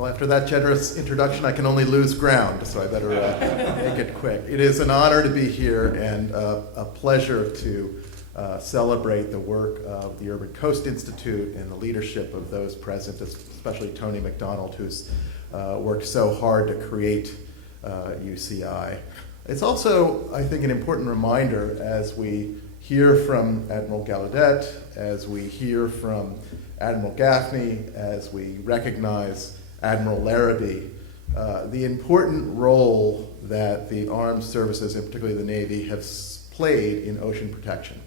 Well, after that generous introduction, I can only lose ground, so I better make it quick. It is an honor to be here and a pleasure to celebrate the work of the Urban Coast Institute and the leadership of those present, especially Tony McDonald, who's worked so hard to create UCI. It's also, I think, an important reminder as we hear from Admiral Gallaudet, as we hear from Admiral Gaffney, as we recognize Admiral Larrabee, the important role that the armed services, and particularly the Navy, have played in ocean protection.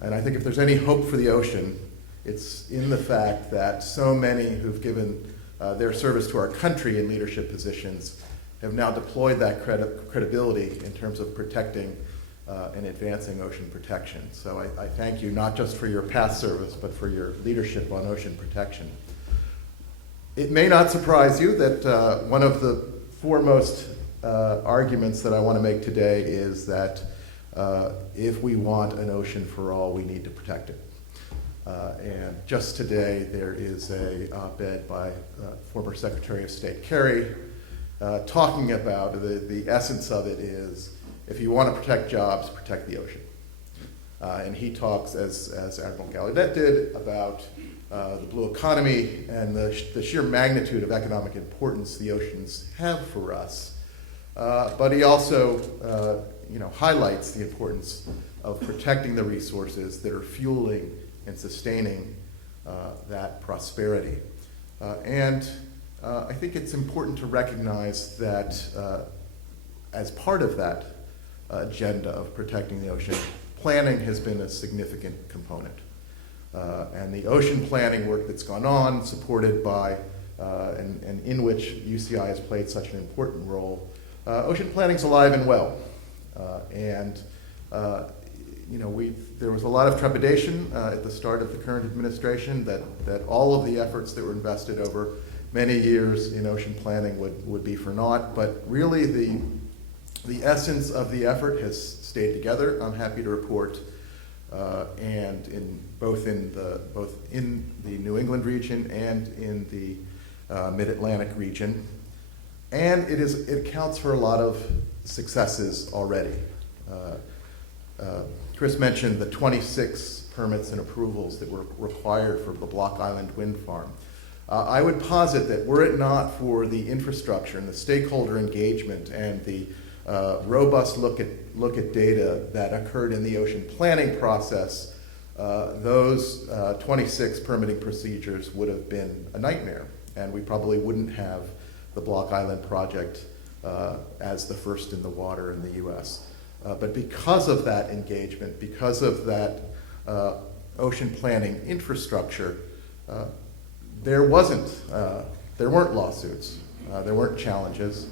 And I think if there's any hope for the ocean, it's in the fact that so many who've given their service to our country in leadership positions have now deployed that credibility in terms of protecting and advancing ocean protection. So I thank you not just for your past service, but for your leadership on ocean protection. It may not surprise you that one of the foremost arguments that I want to make today is that if we want an ocean for all, we need to protect it. And just today, there is an op-ed by former Secretary of State Kerry talking about the essence of it is, if you want to protect jobs, protect the ocean. And he talks, as Admiral Gallaudet did, about the blue economy and the sheer magnitude of economic importance the oceans have for us. But he also highlights the importance of protecting the resources that are fueling and sustaining that prosperity. And I think it's important to recognize that as part of that agenda of protecting the ocean, planning has been a significant component. And the ocean planning work that's gone on, supported by and in which UCI has played such an important role, ocean planning's alive and well. There was a lot of trepidation at the start of the current administration that all of the efforts that were invested over many years in ocean planning would be for naught. But really, the essence of the effort has stayed together. I'm happy to report. And both in the New England region and in the Mid-Atlantic region, and it accounts for a lot of successes already. Chris mentioned the 26 permits and approvals that were required for the Block Island wind farm. I would posit that were it not for the infrastructure and the stakeholder engagement and the robust look at data that occurred in the ocean planning process, those 26 permitting procedures would have been a nightmare, and we probably wouldn't have the Block Island project as the first in the water in the US. But because of that engagement, because of that ocean planning infrastructure, there weren't lawsuits, there weren't challenges,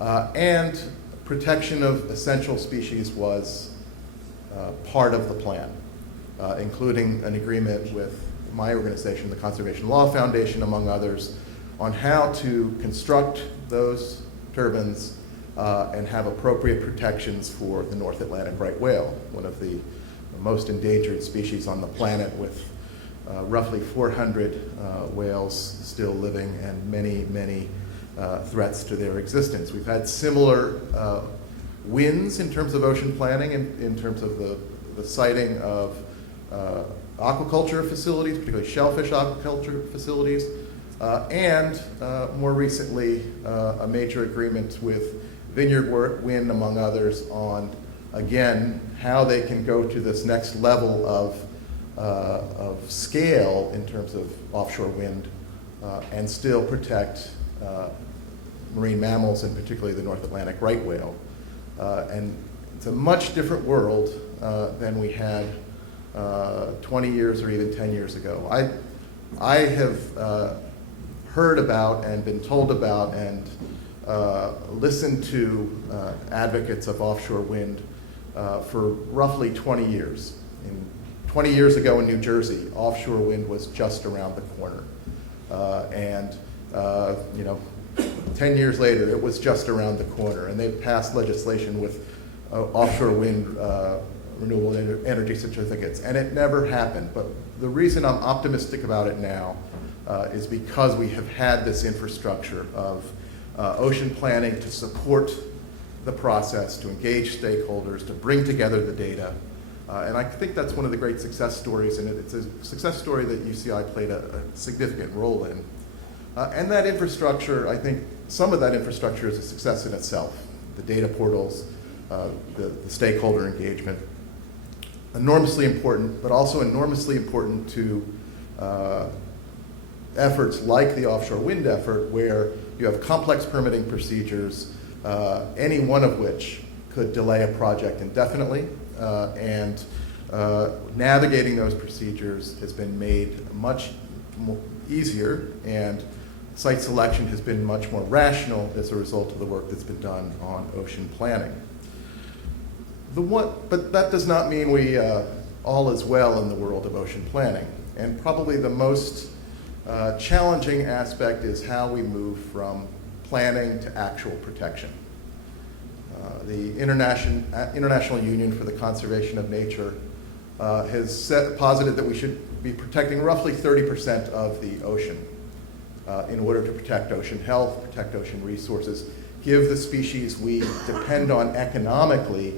and protection of essential species was part of the plan, including an agreement with my organization, the Conservation Law Foundation, among others, on how to construct those turbines and have appropriate protections for the North Atlantic right whale, one of the most endangered species on the planet, with roughly 400 whales still living and many threats to their existence. We've had similar wins in terms of ocean planning, in terms of the siting of aquaculture facilities, particularly shellfish aquaculture facilities, and more recently a major agreement with Vineyard Wind, among others, on, again, how they can go to this next level of scale in terms of offshore wind and still protect marine mammals, and particularly the North Atlantic right whale. And it's a much different world than we had 20 years or even 10 years ago. I have heard about and been told about and listened to advocates of offshore wind for roughly 20 years. 20 years ago in New Jersey, offshore wind was just around the corner. 10 years later, it was just around the corner, and they passed legislation with offshore wind renewable energy certificates, and it never happened. But the reason I'm optimistic about it now is because we have had this infrastructure of ocean planning to support the process, to engage stakeholders, to bring together the data. And I think that's one of the great success stories, and it's a success story that UCI played a significant role in. And that infrastructure, I think some of that infrastructure is a success in itself. The data portals, the stakeholder engagement, enormously important, but also enormously important to efforts like the offshore wind effort, where you have complex permitting procedures, any one of which could delay a project indefinitely, and navigating those procedures has been made much easier, and site selection has been much more rational as a result of the work that's been done on ocean planning. But that does not mean we all is well in the world of ocean planning. And probably the most challenging aspect is how we move from planning to actual protection. The International Union for the Conservation of Nature has posited that we should be protecting roughly 30% of the ocean in order to protect ocean health, protect ocean resources, give the species we depend on economically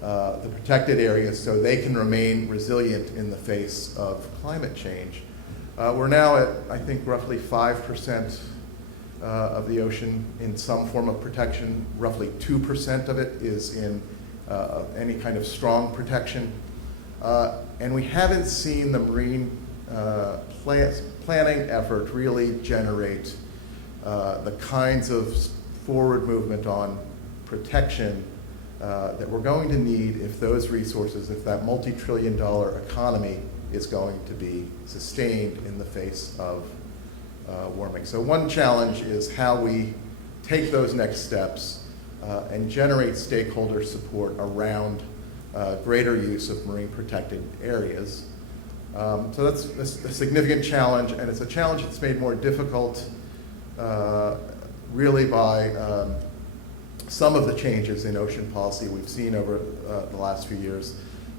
the protected areas so they can remain resilient in the face of climate change. We're now at, I think, roughly 5% of the ocean in some form of protection. Roughly 2% of it is in any kind of strong protection. And we haven't seen the marine planning effort really generate the kinds of forward movement on protection that we're going to need if those resources, if that multi-trillion-dollar economy is going to be sustained in the face of warming. So one challenge is how we take those next steps and generate stakeholder support around greater use of marine protected areas. So that's a significant challenge, and it's a challenge that's made more difficult really by some of the changes in ocean policy we've seen over the last few years.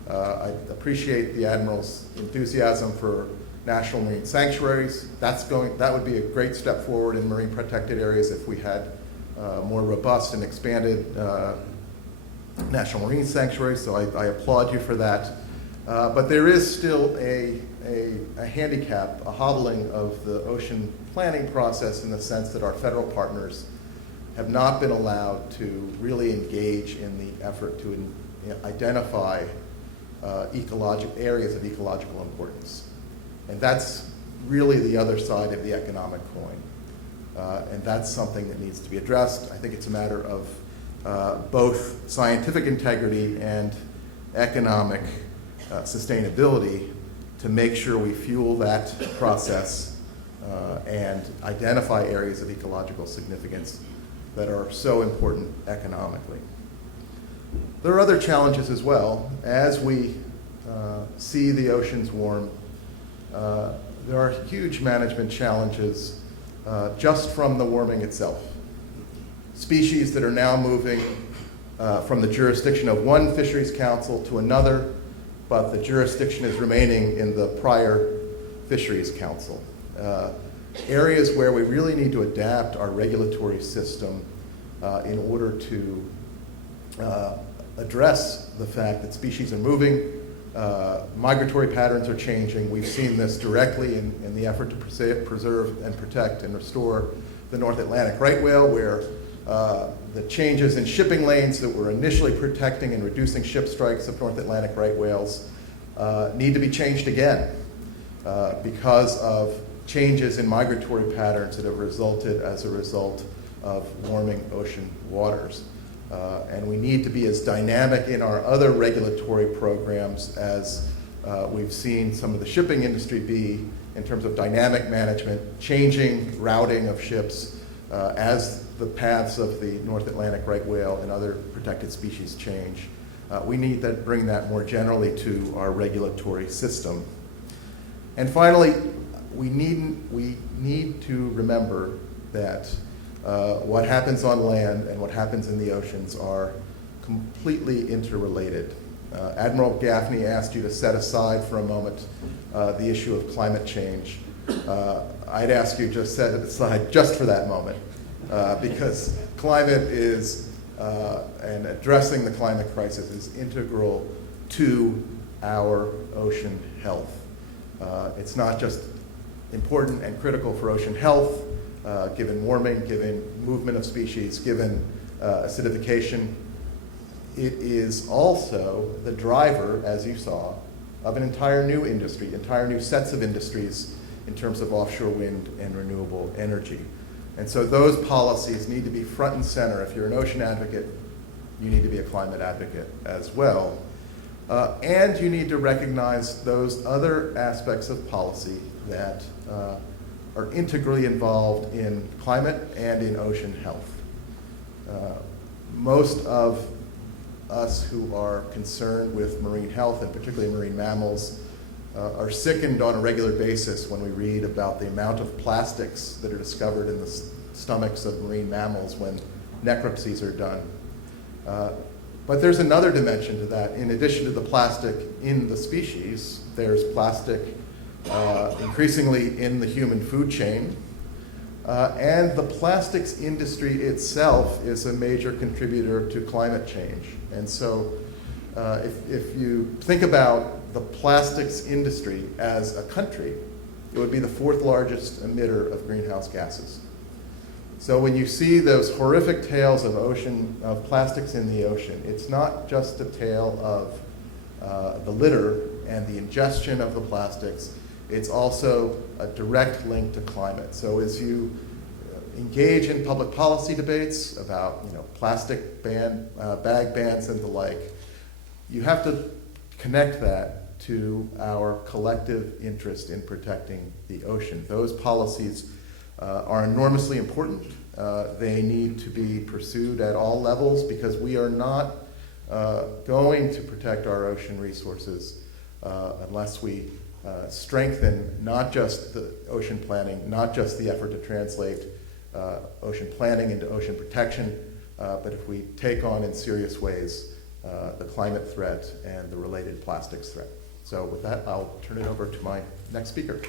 I appreciate the Admiral's enthusiasm for national marine sanctuaries. That would be a great step forward in marine protected areas if we had more robust and expanded national marine sanctuaries, so I applaud you for that. But there is still a handicap, a hobbling of the ocean planning process in the sense that our federal partners have not been allowed to really engage in the effort to identify areas of ecological importance. And that's really the other side of the economic coin. And that's something that needs to be addressed. I think it's a matter of both scientific integrity and economic sustainability to make sure we fuel that process and identify areas of ecological significance that are so important economically. There are other challenges as well. As we see the oceans warm, there are huge management challenges just from the warming itself. Species that are now moving from the jurisdiction of one fisheries council to another, but the jurisdiction is remaining in the prior fisheries council. Areas where we really need to adapt our regulatory system in order to address the fact that species are moving, migratory patterns are changing. We've seen this directly in the effort to preserve and protect and restore the North Atlantic right whale, where the changes in shipping lanes that were initially protecting and reducing ship strikes of North Atlantic right whales need to be changed again because of changes in migratory patterns that have resulted as a result of warming ocean waters. And we need to be as dynamic in our other regulatory programs as we've seen some of the shipping industry be in terms of dynamic management, changing routing of ships as the paths of the North Atlantic right whale and other protected species change. We need to bring that more generally to our regulatory system. And finally, we need to remember that what happens on land and what happens in the oceans are completely interrelated. Admiral Gaffney asked you to set aside for a moment the issue of climate change. I'd ask you just set it aside just for that moment, because climate is, and addressing the climate crisis is integral to our ocean health. It's not just important and critical for ocean health, given warming, given movement of species, given acidification. It is also the driver, as you saw, of an entire new industry, entire new sets of industries in terms of offshore wind and renewable energy. And so those policies need to be front and center. If you're an ocean advocate, you need to be a climate advocate as well. And you need to recognize those other aspects of policy that are integrally involved in climate and in ocean health. Most of us who are concerned with marine health, and particularly marine mammals, are sickened on a regular basis when we read about the amount of plastics that are discovered in the stomachs of marine mammals when necropsies are done. But there's another dimension to that. In addition to the plastic in the species, there's plastic increasingly in the human food chain. And the plastics industry itself is a major contributor to climate change. And so if you think about the plastics industry as a country, it would be the fourth largest emitter of greenhouse gases. So when you see those horrific tales of plastics in the ocean, it's not just a tale of the litter and the ingestion of the plastics, it's also a direct link to climate. So as you engage in public policy debates about plastic bag bans and the like, you have to connect that to our collective interest in protecting the ocean. Those policies are enormously important. They need to be pursued at all levels because we are not going to protect our ocean resources unless we strengthen not just the ocean planning, not just the effort to translate ocean planning into ocean protection, but if we take on in serious ways the climate threat and the related plastics threat. So with that, I'll turn it over to my next speaker.